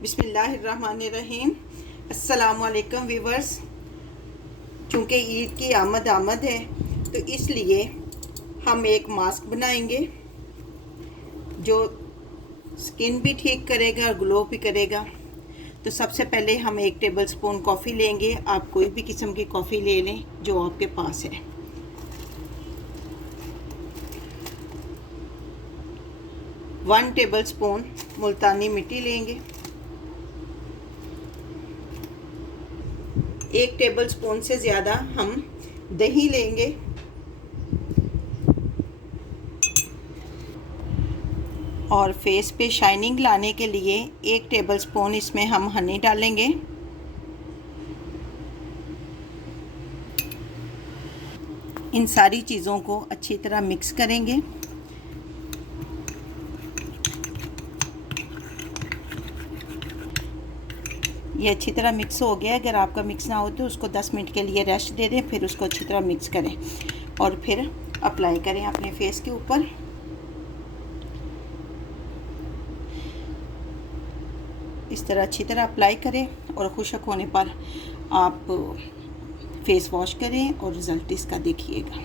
बिस्मिल्लाहिर्रहमानिर्रहीम। अस्सलामुअलैकुम व्यूवर्स। चूँकि ईद की आमद है तो इसलिए हम एक मास्क बनाएंगे जो स्किन भी ठीक करेगा और ग्लो भी करेगा। तो सबसे पहले हम 1 टेबल स्पून कॉफ़ी लेंगे। आप कोई भी किस्म की कॉफ़ी ले लें जो आपके पास है। वन टेबल स्पून मुल्तानी मिट्टी लेंगे। 1 टेबल स्पून से ज़्यादा हम दही लेंगे। और फेस पे शाइनिंग लाने के लिए 1 टेबल स्पून इसमें हम हनी डालेंगे। इन सारी चीज़ों को अच्छी तरह मिक्स करेंगे। ये अच्छी तरह मिक्स हो गया। अगर आपका मिक्स ना हो तो उसको 10 मिनट के लिए रेस्ट दे दें, फिर उसको अच्छी तरह मिक्स करें और फिर अप्लाई करें अपने फेस के ऊपर। इस तरह अच्छी तरह अप्लाई करें और खुश्क होने पर आप फेस वॉश करें और रिज़ल्ट इसका देखिएगा।